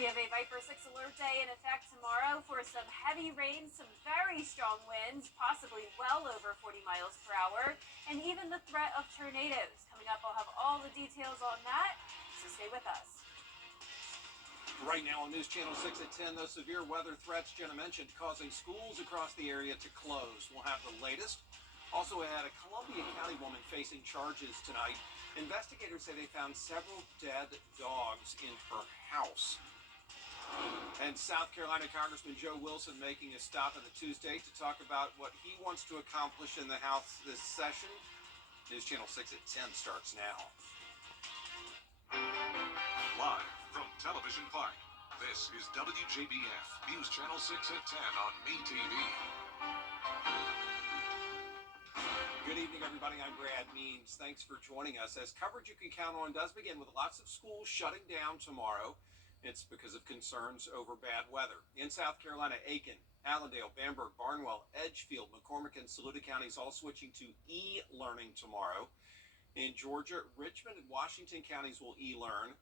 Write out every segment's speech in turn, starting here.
We have a Viper 6 alert day in effect tomorrow for some heavy rain, some very strong winds, possibly well over 40 miles per hour, and even the threat of tornadoes. Coming up, I'll have all the details on that, so stay with us. Right now on News Channel 6 at 10, those severe weather threats Jenna mentioned causing schools across the area to close. We'll have the latest. Also, we had a Columbia County woman facing charges tonight. Investigators say they found several dead dogs in her house. And South Carolina Congressman Joe Wilson making a stop on the Tuesday to talk about what he wants to accomplish in the House this session. News Channel 6 at 10 starts now. Live from Television Park, this is WJBF News Channel 6 at 10 on MeTV. Good evening, everybody. I'm Brad Means. Thanks for joining us. As coverage you can count on does begin with lots of schools shutting down tomorrow. It's because of concerns over bad weather. In South Carolina, Aiken, Allendale, Bamberg, Barnwell, Edgefield, McCormick, and Saluda counties all switching to e-learning tomorrow. In Georgia, Richmond and Washington counties will e-learn.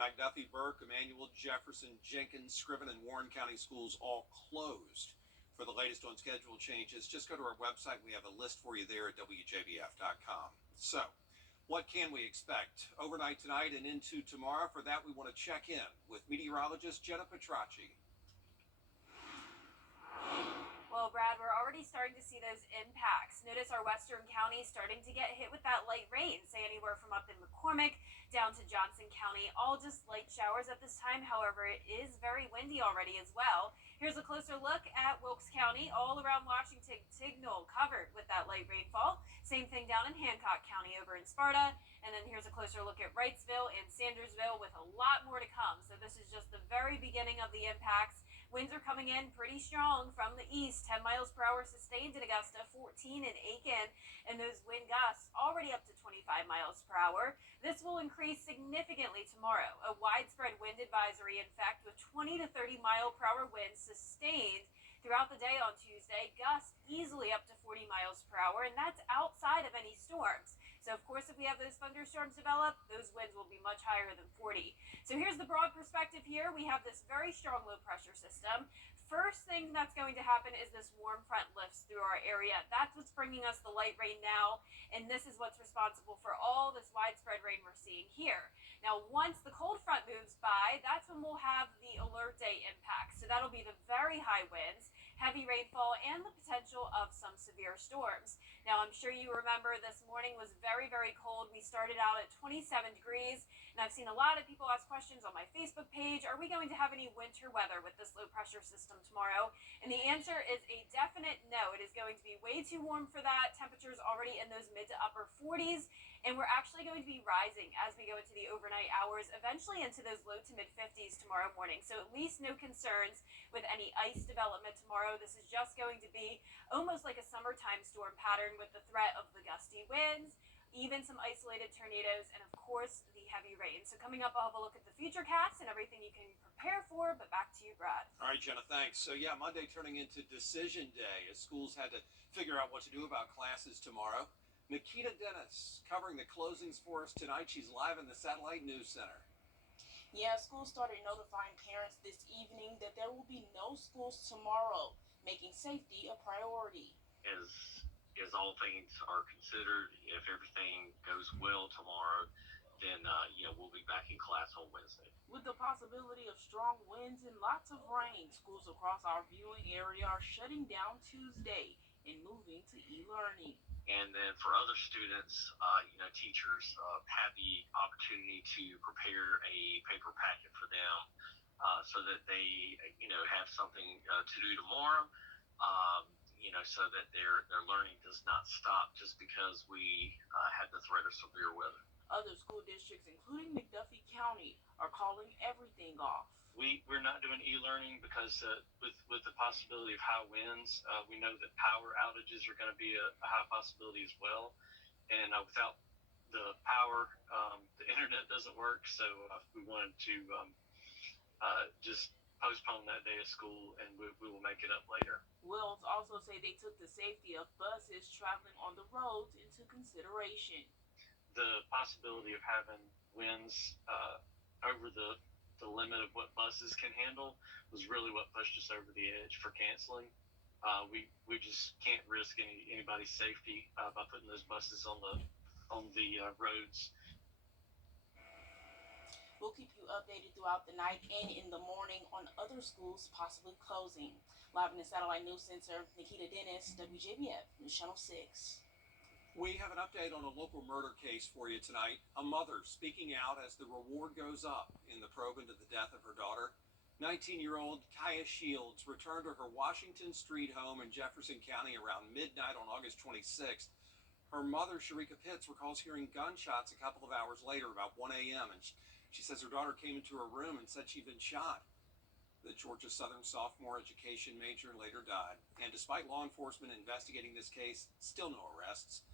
McDuffie, Burke, Emmanuel, Jefferson, Jenkins, Scriven, and Warren County schools all closed. For the latest on schedule changes, just go to our website. We have a list for you there at WJBF.com. So, what can we expect overnight tonight and into tomorrow? For that, we want to check in with meteorologist Jenna Petracci. Well, Brad, we're already starting to see those impacts. Notice our western counties starting to get hit with that light rain, say anywhere from up in McCormick down to Johnson County, all just light showers at this time. However, it is very windy already as well. Here's a closer look at Wilkes County, all around Washington, Tignall covered with that light rainfall. Same thing down in Hancock County over in Sparta. And then here's a closer look at Wrightsville and Sandersville with a lot more to come. So this is just the very beginning of the impacts. Winds are coming in pretty strong from the east, 10 miles per hour sustained in Augusta, 14 in Aiken, and those wind gusts already up to 25 miles per hour. This will increase significantly tomorrow. A widespread wind advisory, in fact, with 20 to 30 mile per hour winds sustained throughout the day on Tuesday, gusts easily up to 40 miles per hour, and that's outside of any storms. So, of course, if we have those thunderstorms develop, those winds will be much higher than 40. So here's the broad perspective here. We have this very strong low pressure system. First thing that's going to happen is this warm front lifts through our area. That's what's bringing us the light rain now, and this is what's responsible for all this widespread rain we're seeing here. Now, once the cold front moves by, that's when we'll have the alert day impact. So that'll be the very high winds, heavy rainfall, and the potential of some severe storms. Now, I'm sure you remember this morning was very, very cold. We started out at 27 degrees, and I've seen a lot of people ask questions on my Facebook page. Are we going to have any winter weather with this low pressure system tomorrow? And the answer is a definite no. It is going to be way too warm for that. Temperatures already in those mid to upper 40s, and we're actually going to be rising as we go into the overnight hours, eventually into those low to mid 50s tomorrow morning. So at least no concerns with any ice development tomorrow. This is just going to be almost like a summertime storm pattern with the threat of the gusty winds, even some isolated tornadoes, and of course the heavy rain. So coming up, I'll have a look at the future cast and everything you can prepare for. But back to you, Brad. All right, Jenna, thanks. So yeah, Monday turning into decision day as schools had to figure out what to do about classes tomorrow. Nikita Dennis covering the closings for us tonight. She's live in the Satellite News Center. Yeah, schools started notifying parents this evening that there will be no schools tomorrow, making safety a priority. As all things are considered, if everything goes well tomorrow, then we'll be back in class on Wednesday. With the possibility of strong winds and lots of rain, schools across our viewing area are shutting down Tuesday and moving to e-learning. And then for other students, teachers have the opportunity to prepare a paper packet for them so that they, have something to do tomorrow, so that their learning does not stop just because we had the threat of severe weather. Other school districts, including McDuffie County, are calling everything off. We're not doing e-learning because with the possibility of high winds, we know that power outages are going to be a high possibility as well. And without the power, the internet doesn't work. So we wanted to just postpone that day of school, and we will make it up later. Wills also say they took the safety of buses traveling on the roads into consideration. The possibility of having winds over the limit of what buses can handle was really what pushed us over the edge for canceling. We just can't risk anybody's safety by putting those buses on the roads. We'll keep you updated throughout the night and in the morning on other schools possibly closing. Live in the Satellite News Center, Nikita Dennis, WJBF, News Channel 6. We have an update on a local murder case for you tonight. A mother speaking out as the reward goes up in the probe into the death of her daughter. 19-year-old Kaya Shields returned to her Washington Street home in Jefferson County around midnight on August 26th. Her mother, Sharika Pitts, recalls hearing gunshots a couple of hours later, about 1 a.m., and she says her daughter came into her room and said she'd been shot. The Georgia Southern sophomore education major later died, and despite law enforcement investigating this case, still no arrests.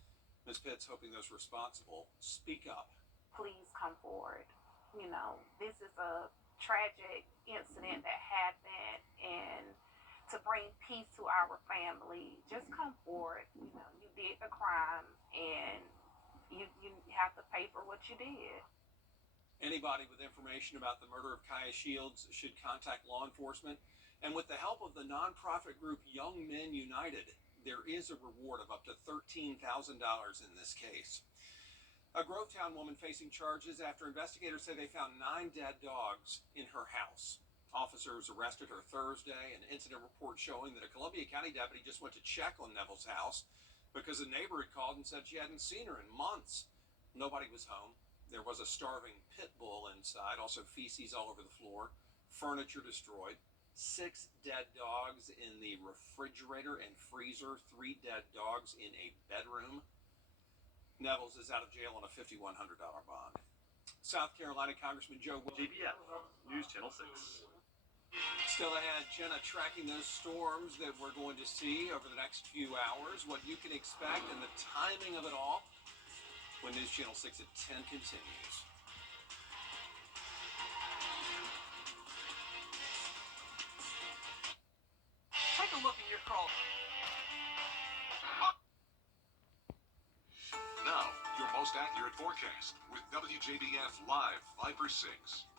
Ms. Pitts hoping those responsible speak up. Please come forward. You know, this is a tragic incident that happened, and to bring peace to our family, just come forward. You know, you did the crime, and you have to pay for what you did. Anybody with information about the murder of Kaya Shields should contact law enforcement. And with the help of the nonprofit group Young Men United, there is a reward of up to $13,000 in this case. A Grovetown woman facing charges after investigators say they found 9 dead dogs in her house. Officers arrested her Thursday, an incident report showing that a Columbia County deputy just went to check on Neville's house because a neighbor had called and said she hadn't seen her in months. Nobody was home. There was a starving pit bull inside, also feces all over the floor, furniture destroyed, 6 dead dogs in the refrigerator and freezer, 3 dead dogs in a bedroom. Neville's is out of jail on a $5,100 bond. South Carolina Congressman Joe WJBF, News Channel 6. Still ahead, Jenna tracking those storms that we're going to see over the next few hours, what you can expect and the timing of it all when News Channel 6 at 10 continues. Take a look at your crawl. Now, your most accurate forecast with WJBF Live Viper 6.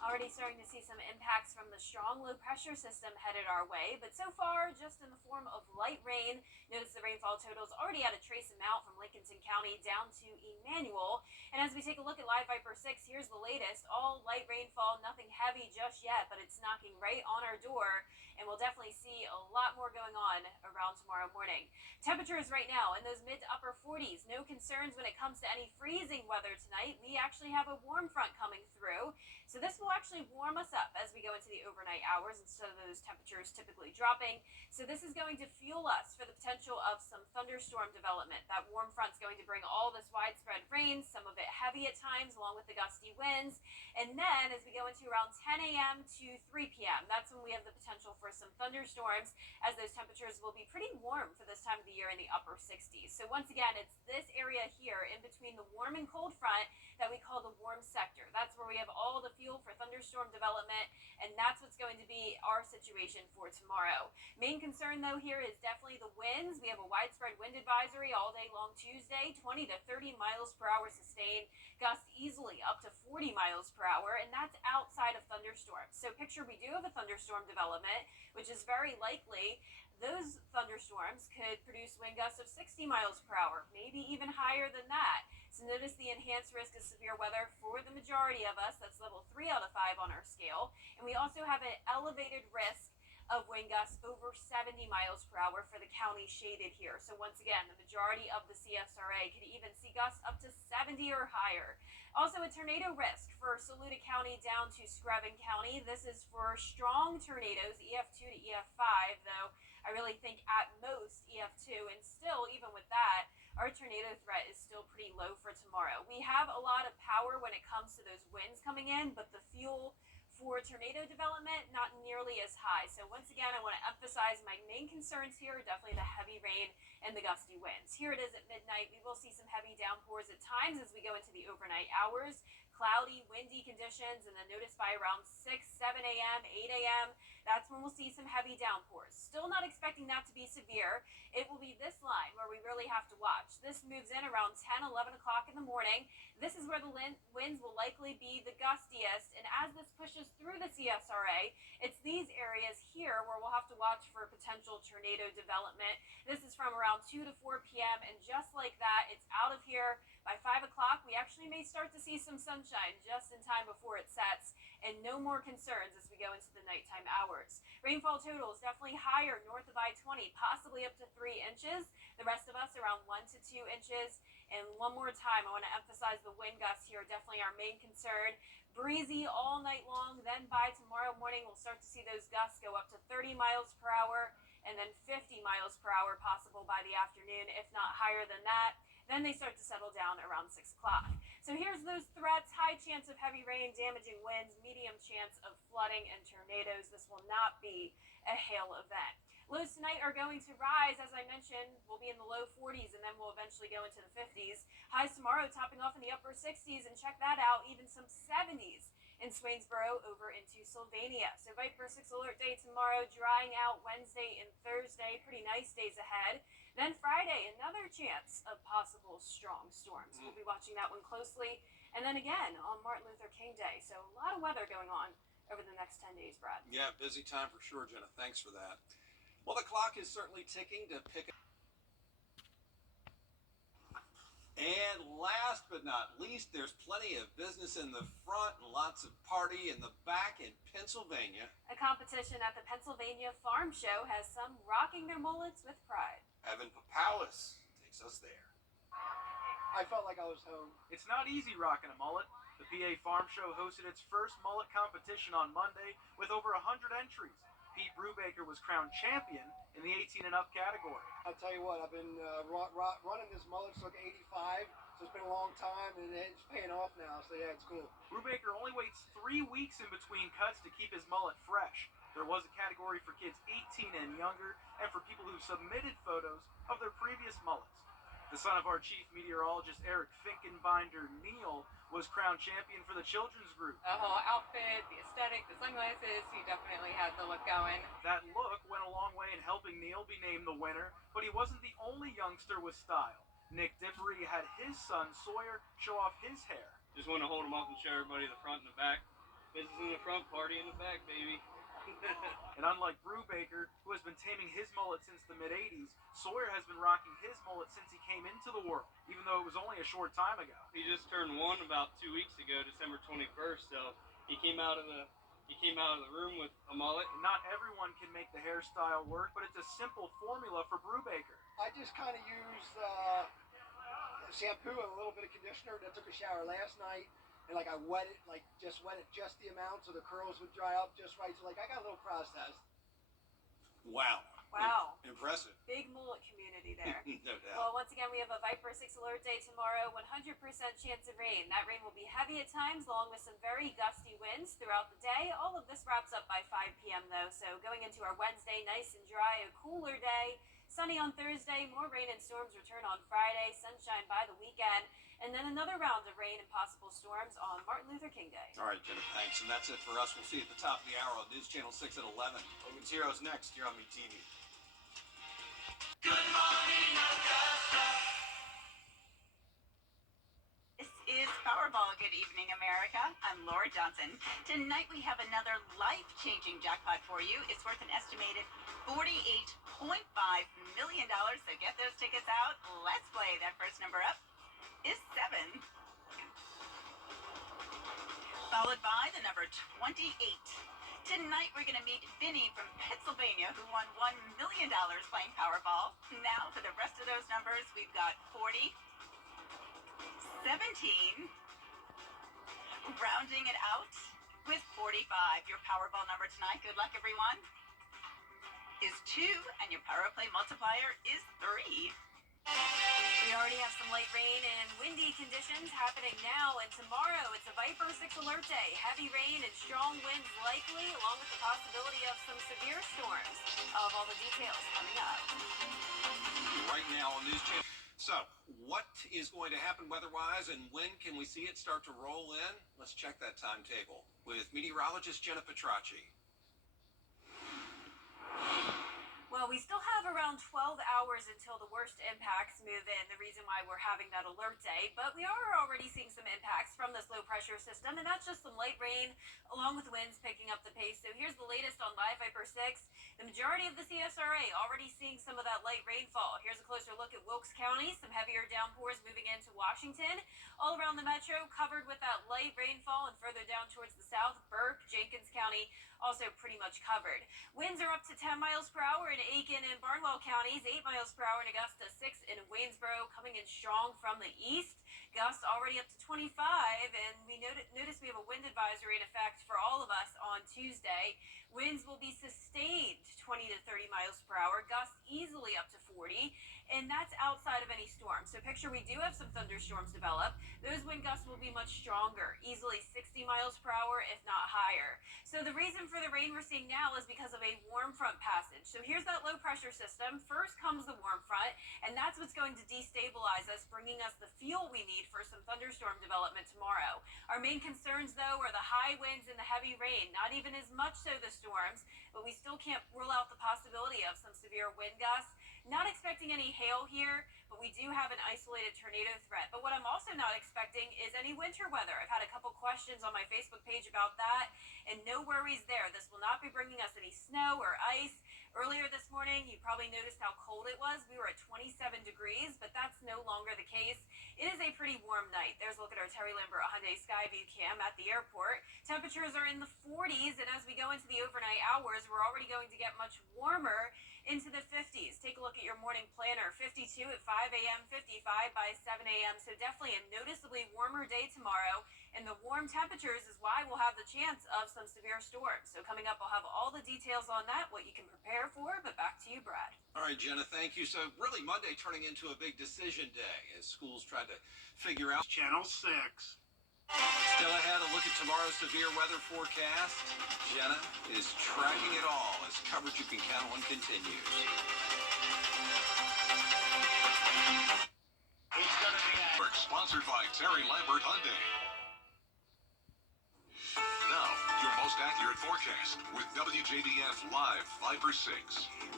Already starting to see some impacts from the strong low pressure system headed our way, but so far just in the form of light rain. Notice the rainfall totals already at a trace amount from Lincoln County down to Emmanuel. And as we take a look at Live Viper 6, here's the latest. All light rainfall, nothing heavy just yet, but it's knocking right on our door. And we'll definitely see a lot more going on around tomorrow morning. Temperatures right now in those mid to upper 40s. No concerns when it comes to any freezing weather tonight. We actually have a warm front coming through. So this will actually warm us up as we go into the overnight hours instead of those temperatures typically dropping. So this is going to fuel us for the potential of some thunderstorm development. That warm front's going to bring all this widespread rain, some of it heavy at times, along with the gusty winds. And then as we go into around 10 a.m. to 3 p.m., that's when we have the potential for some thunderstorms, as those temperatures will be pretty warm for this time of the year in the upper 60s. So once again, it's this area here in between the warm and cold front that we call the warm sector. That's where we have all the fuel for thunderstorm development, and that's what's going to be our situation for tomorrow. Main concern though here is definitely the winds. We have a widespread wind advisory all day long Tuesday, 20 to 30 miles per hour sustained, gusts easily up to 40 miles per hour, and that's outside of thunderstorms. So picture we do have a thunderstorm development, which is very likely. Those thunderstorms could produce wind gusts of 60 miles per hour, maybe even higher than that. So notice the enhanced risk of severe weather for the majority of us. That's level 3 out of 5 on our scale. And we also have an elevated risk of wind gusts over 70 miles per hour for the county shaded here. So once again, the majority of the CSRA could even see gusts up to 70 or higher. Also a tornado risk for Saluda County down to Screven County. This is for strong tornadoes, EF2 to EF5, though I really think at most EF2, and still, even with that, our tornado threat is still pretty low for tomorrow. We have a lot of power when it comes to those winds coming in, but the fuel for tornado development, not nearly as high. So once again, I want to emphasize my main concerns here are definitely the heavy rain and the gusty winds. Here it is at midnight. We will see some heavy downpours at times as we go into the overnight hours. cloudy, windy conditions, and then notice by around 6, 7 a.m., 8 a.m., that's when we'll see some heavy downpours. Still not expecting that to be severe. It will be this line where we really have to watch. This moves in around 10, 11 o'clock in the morning. This is where the winds will likely be the gustiest, and as this pushes through the CSRA, it's these areas here where we'll have to watch for potential tornado development. This is from around 2 to 4 p.m., and just like that, it's out of here. By 5 o'clock, we actually may start to see some sunshine just in time before it sets, and no more concerns as we go into the nighttime hours. Rainfall totals definitely higher north of I-20, possibly up to 3 inches. The rest of us around 1 to 2 inches. And one more time, I want to emphasize the wind gusts here, definitely our main concern. Breezy all night long, then by tomorrow morning, we'll start to see those gusts go up to 30 miles per hour, and then 50 miles per hour possible by the afternoon, if not higher than that. Then they start to settle down around 6 o'clock. So here's those threats: high chance of heavy rain, damaging winds, medium chance of flooding and tornadoes. This will not be a hail event. Lows tonight are going to rise. As I mentioned, we'll be in the low 40s, and then we'll eventually go into the 50s. Highs tomorrow topping off in the upper 60s, and check that out, even some 70s in Swainsboro over into Sylvania. So Viper 6 alert day tomorrow, drying out Wednesday and Thursday. Pretty nice days ahead. Then Friday, another chance of possible strong storms. We'll be watching that one closely. And then again on Martin Luther King Day. So a lot of weather going on over the next 10 days, Brad. Yeah, busy time for sure, Jenna. Thanks for that. Well, the clock is certainly ticking to pick up. And last but not least, there's plenty of business in the front and lots of party in the back in Pennsylvania. A competition at the Pennsylvania Farm Show has some rocking their mullets with pride. Evan Papalis takes us there. I felt like I was home. It's not easy rocking a mullet. The PA Farm Show hosted its first mullet competition on Monday with over 100 entries. Pete Brubaker was crowned champion in the 18 and up category. I'll tell you what, I've been running this mullet since 85, so it's been a long time, and it's paying off now, so yeah, it's cool. Brubaker only waits 3 weeks in between cuts to keep his mullet fresh. There was a category for kids 18 and younger, and for people who submitted photos of their previous mullets. The son of our chief meteorologist, Eric Finkenbinder Neal, was crowned champion for the children's group. The whole outfit, the aesthetic, the sunglasses, he definitely had the look going. That look went a long way in helping Neal be named the winner, but he wasn't the only youngster with style. Nick Dippery had his son, Sawyer, show off his hair. Just want to hold them up and show everybody the front and the back. Business in the front, party in the back, baby. And unlike Brubaker, who has been taming his mullet since the mid-'80s, Sawyer has been rocking his mullet since he came into the world, even though it was only a short time ago. He just turned 1 about 2 weeks ago, December 21st, so he came out of the room with a mullet. And not everyone can make the hairstyle work, but it's a simple formula for Brubaker. I just kind of used shampoo and a little bit of conditioner. I took a shower last night, and I wet it just the amount so the curls would dry up just right. So I got a little process. Wow. Wow. Impressive. Big mullet community there. No doubt. Well, once again, we have a Viper 6 alert day tomorrow, 100% chance of rain. That rain will be heavy at times, along with some very gusty winds throughout the day. All of this wraps up by 5 p.m., though, so going into our Wednesday, nice and dry, a cooler day. Sunny on Thursday, more rain and storms return on Friday, sunshine by the weekend, and then another round of rain and possible storms on Martin Luther King Day. All right, Jenna, thanks. And that's it for us. We'll see you at the top of the hour on News Channel 6 at 11. Logan's Heroes next here on MeTV. Good morning, Augusta. This is Powerball. Good evening, America. I'm Laura Johnson. Tonight we have another life-changing jackpot for you. It's worth an estimated $48.5 million. So get those tickets out. Let's play. That first number up is 7. Followed by the number 28. Tonight we're going to meet Vinny from Pennsylvania, who won $1 million playing Powerball. Now for the rest of those numbers, we've got 40, 17, rounding it out with 45. Your Powerball number tonight, good luck everyone, is 2, and your Power Play multiplier is 3. We already have some light rain and windy conditions happening now, and tomorrow it's a Viper 6 alert day. Heavy rain and strong winds likely, along with the possibility of some severe storms. Of all the details coming up. Right now on News Channel. So, what is going to happen weather-wise, and when can we see it start to roll in? Let's check that timetable with meteorologist Jenna Petracci. Well, we still have around 12 hours until the worst impacts move in, the reason why we're having that alert day. But we are already seeing some impacts from this low pressure system, and that's just some light rain along with winds picking up the pace. So here's the latest on Live Viper 6. The majority of the CSRA already seeing some of that light rainfall. Here's a closer look at Wilkes County, some heavier downpours moving into Washington. All around the metro, covered with that light rainfall, and further down towards the south, Burke, Jenkins County, also pretty much covered. Winds are up to 10 miles per hour in Aiken and Barnwell counties, 8 miles per hour in Augusta, 6 in Waynesboro, coming in strong from the east. Gusts already up to 25, and we notice we have a wind advisory in effect for all of us on Tuesday. Winds will be sustained 20 to 30 miles per hour, gusts easily up to 40, and that's outside of any storm. So picture we do have some thunderstorms develop. Those wind gusts will be much stronger, easily 60 miles per hour, if not higher. So the reason for the rain we're seeing now is because of a warm front passage. So here's that low pressure system. First comes the warm front, and that's what's going to destabilize us, bringing us the fuel we need for some thunderstorm development tomorrow. Our main concerns, though, are the high winds and the heavy rain. Not even as much so the storms, but we still can't rule out the possibility of some severe wind gusts. Not expecting any hail here, but we do have an isolated tornado threat. But what I'm also not expecting is any winter weather. I've had a couple questions on my Facebook page about that, and no worries there. This will not be bringing us any snow or ice. Earlier this morning, you probably noticed how cold it was. We were at 27 degrees, but that's no longer the case. It is a pretty warm night. There's a look at our Terry Lambert Hyundai Skyview cam at the airport. Temperatures are in the 40s, and as we go into the overnight hours, we're already going to get much warmer into the 50s. Take a look at your morning planner. 52 at 5 a.m., 55 by 7 a.m. So definitely a noticeably warmer day tomorrow. And the warm temperatures is why we'll have the chance of some severe storms. So coming up, I'll have all the details on that, what you can prepare for. But back to you, Brad. All right, Jenna, thank you. So really Monday turning into a big decision day as schools try to figure out. Channel 6. Still ahead, a look at tomorrow's severe weather forecast. Jenna is tracking it all as coverage you can count on continues. Sponsored by Terry Lambert Hyundai. Now, your most accurate forecast with WJBF Live Viper 6.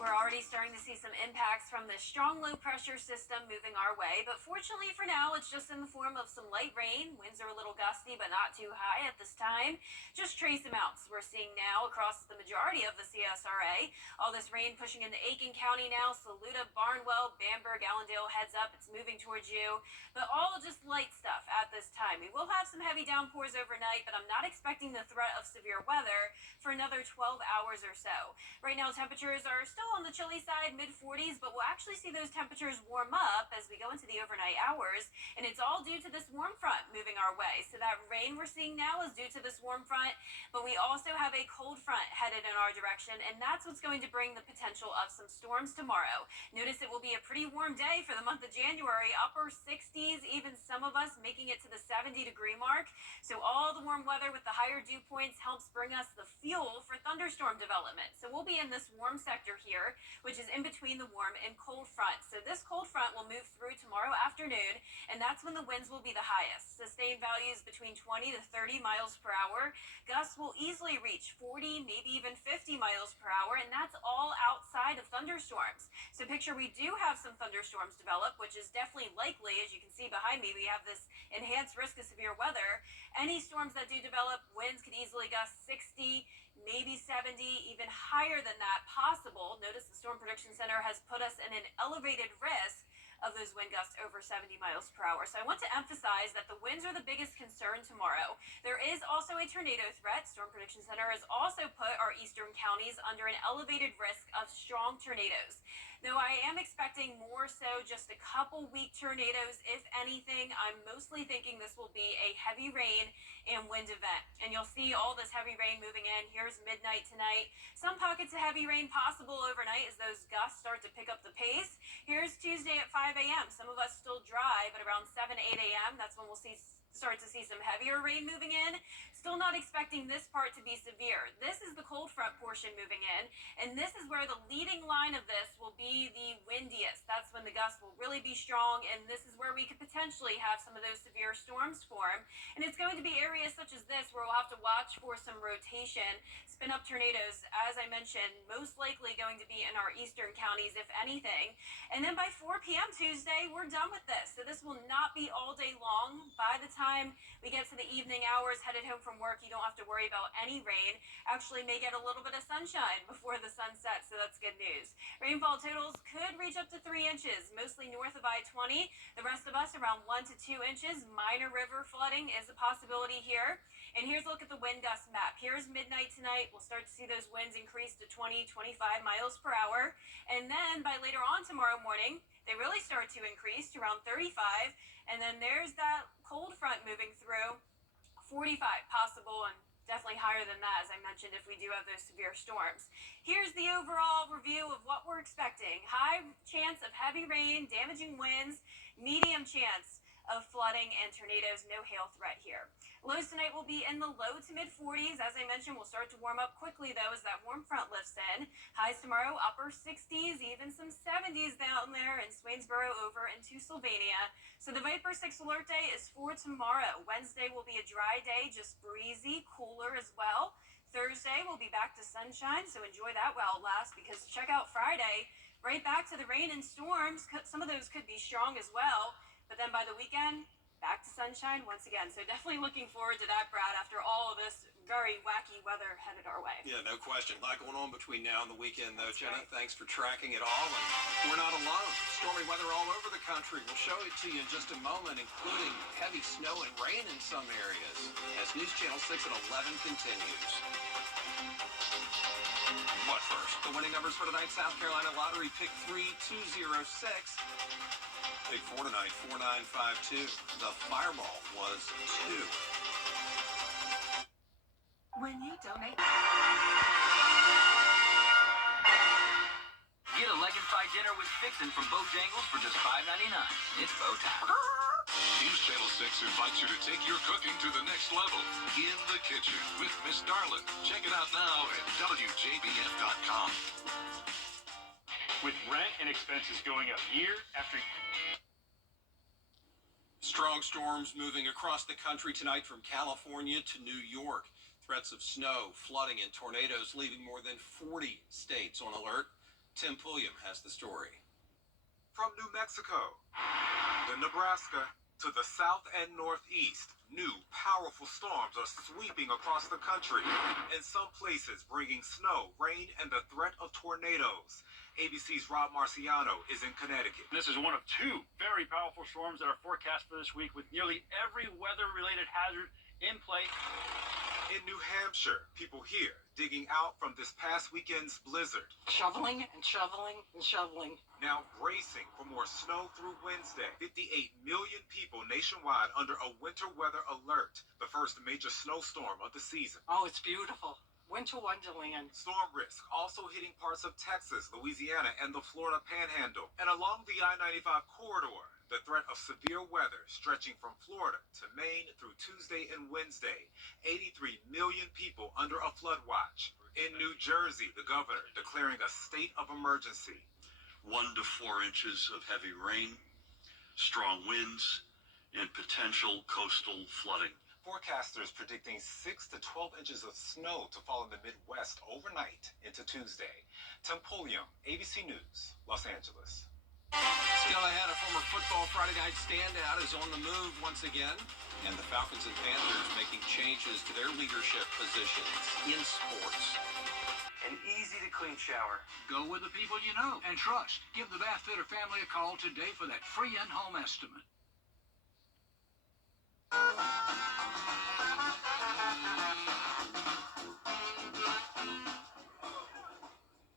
We're already starting to see some impacts from this strong low pressure system moving our way, but fortunately for now, it's just in the form of some light rain. Winds are a little gusty, but not too high at this time. Just trace amounts we're seeing now across the majority of the CSRA. All this rain pushing into Aiken County now, Saluda, Barnwell, Bamberg, Allendale, heads up, it's moving towards you, but all just light stuff at this time. We will have some heavy downpours overnight, but I'm not expecting the threat of severe weather for another 12 hours or so. Right now, temperatures are still on the chilly side, mid-40s, but we'll actually see those temperatures warm up as we go into the overnight hours, and it's all due to this warm front moving our way. So that rain we're seeing now is due to this warm front, but we also have a cold front headed in our direction, and that's what's going to bring the potential of some storms tomorrow. Notice it will be a pretty warm day for the month of January, upper 60s, even some of us making it to the 70-degree mark. So all the warm weather with the higher dew points helps bring us the fuel for thunderstorm development. So we'll be in this warm sector here, which is in between the warm and cold front. So this cold front will move through tomorrow afternoon, and that's when the winds will be the highest. Sustained values between 20 to 30 miles per hour. Gusts will easily reach 40, maybe even 50 miles per hour, and that's all outside of thunderstorms. So picture we do have some thunderstorms develop, which is definitely likely. As you can see behind me, we have this enhanced risk of severe weather. Any storms that do develop, winds could easily gust 60, maybe 70, even higher than that possible. Notice the Storm Prediction Center has put us in an elevated risk of those wind gusts over 70 miles per hour. So I want to emphasize that the winds are the biggest concern tomorrow. There is also a tornado threat. Storm Prediction Center has also put our eastern counties under an elevated risk of strong tornadoes. Though I am expecting more so just a couple weak tornadoes, if anything. I'm mostly thinking this will be a heavy rain and wind event. And you'll see all this heavy rain moving in. Here's midnight tonight. Some pockets of heavy rain possible overnight as those gusts start to pick up the pace. Here's Tuesday at 5 a.m. Some of us still dry, but around 7, 8 a.m., that's when we'll start to see some heavier rain moving in. Still not expecting this part to be severe. This is the cold front portion moving in, and this is where the leading line of this will be the windiest. that's when the gusts will really be strong, and this is where we could potentially have some of those severe storms form. And it's going to be areas such as this where we'll have to watch for some rotation. Spin up tornadoes, as I mentioned, most likely going to be in our eastern counties, if anything. And then by 4 p.m. Tuesday, we're done with this. So this will not be all day long. By the time we get to the evening hours, headed home from work, you don't have to worry about any rain. Actually may get a little bit of sunshine before the sun sets, so that's good news. Rainfall totals could reach up to 3 inches, mostly north of I-20. The rest of us around 1 to 2 inches. Minor river flooding is a possibility here. And here's a look at the wind gust map. Here's midnight tonight. We'll start to see those winds increase to 20, 25 miles per hour. And then by later on tomorrow morning, they really start to increase to around 35. And then there's that cold front moving through. 45 possible, and definitely higher than that, as I mentioned, if we do have those severe storms. Here's the overall review of what we're expecting. High chance of heavy rain, damaging winds, medium chance of flooding and tornadoes, no hail threat here. Lows tonight will be in the low to mid 40s. As I mentioned, we'll start to warm up quickly though as that warm front lifts in. Highs tomorrow, upper 60s, even some 70s down there in Swainsboro over into Sylvania. So the Viper 6 alert day is for tomorrow. Wednesday will be a dry day, just breezy, cooler as well. Thursday we'll be back to sunshine, so enjoy that while it lasts, because check out Friday, right back to the rain and storms. Some of those could be strong as well. But then by the weekend, back to sunshine once again. So definitely looking forward to that, Brad, after all of this very wacky weather headed our way. Yeah, no question. A lot going on between now and the weekend, though, That's Jenna. right. Thanks for tracking it all. And we're not alone. Stormy weather all over the country. We'll show it to you in just a moment, including heavy snow and rain in some areas, as News Channel 6 at 11 continues. But first, the winning numbers for tonight's South Carolina Lottery pick 3206. Big 4 tonight, 4952. The fireball was 2. When you donate. Get a leg and thigh dinner with Fixin' from Bojangles for just $5.99. It's bow time. News Channel 6 invites you to take your cooking to the next level in the kitchen with Miss Darlin. Check it out now at WJBF.com. With rent and expenses going up year after year. Strong storms moving across the country tonight from California to New York. Threats of snow, flooding, and tornadoes leaving more than 40 states on alert. Tim Pulliam has the story. From New Mexico to Nebraska to the south and northeast, new powerful storms are sweeping across the country. In some places, bringing snow, rain, and the threat of tornadoes. ABC's Rob Marciano is in Connecticut. This is one of 2 very powerful storms that are forecast for this week, with nearly every weather-related hazard in play. In New Hampshire, people here digging out from this past weekend's blizzard. Shoveling and shoveling and shoveling. Now bracing for more snow through Wednesday. 58 million people nationwide under a winter weather alert. The first major snowstorm of the season. Oh, it's beautiful. Winter wonderland. Storm risk also hitting parts of Texas, Louisiana, and the Florida Panhandle. And along the I-95 corridor, the threat of severe weather stretching from Florida to Maine through Tuesday and Wednesday. 83 million people under a flood watch. In New Jersey, the governor declaring a state of emergency. 1 to 4 inches of heavy rain, strong winds, and potential coastal flooding. Forecasters predicting 6 to 12 inches of snow to fall in the Midwest overnight into Tuesday. Tim Pulliam, ABC News, Los Angeles. Still ahead, a former football Friday night standout is on the move once again. And the Falcons and Panthers making changes to their leadership positions in sports. An easy-to-clean shower. Go with the people you know and trust. Give the Bath Fitter family a call today for that free in-home estimate.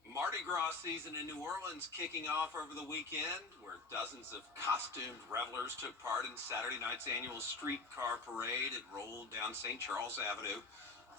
Mardi Gras season in New Orleans kicking off over the weekend, where dozens of costumed revelers took part in Saturday night's annual streetcar parade. It rolled down St. Charles Avenue,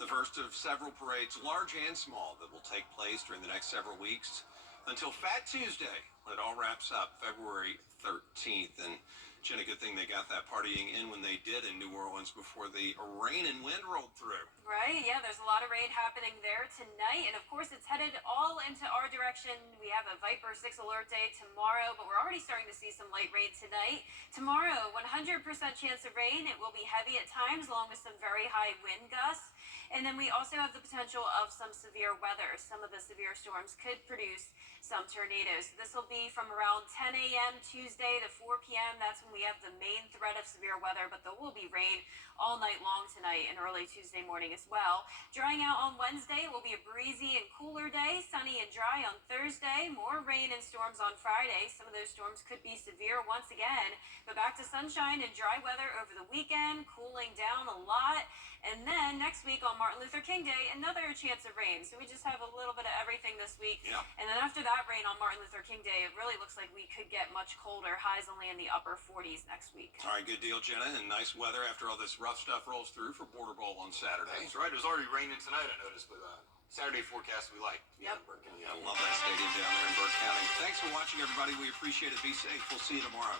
the first of several parades, large and small, that will take place during the next several weeks until Fat Tuesday, when it all wraps up February 13th. And Jenna, good thing they got that partying in when they did in New Orleans before the rain and wind rolled through. Right, yeah, there's a lot of rain happening there tonight, and of course it's headed all into our direction. We have a Viper 6 alert day tomorrow, but we're already starting to see some light rain tonight. Tomorrow, 100% chance of rain. It will be heavy at times, along with some very high wind gusts. And then we also have the potential of some severe weather. Some of the severe storms could produce some tornadoes. This will be from around 10 a.m. Tuesday to 4 p.m. That's when we have the main threat of severe weather, but there will be rain all night long tonight and early Tuesday morning as well. Drying out on Wednesday, it will be a breezy and cooler day, sunny and dry on Thursday. More rain and storms on Friday. Some of those storms could be severe once again, but back to sunshine and dry weather over the weekend, cooling down a lot. And then next week on Martin Luther King Day, another chance of rain. So we just have a little bit of everything this week. Yeah. And then after that rain on Martin Luther King Day, it really looks like we could get much colder. Highs only in the upper 40s next week. All right, good deal, Jenna. And nice weather after all this rough stuff rolls through for Border Bowl on Saturday. That's right. It was already raining tonight, I noticed, but Saturday forecast we like. Yep. Burke County. I love that stadium down there in Burke County. Thanks for watching, everybody. We appreciate it. Be safe. We'll see you tomorrow.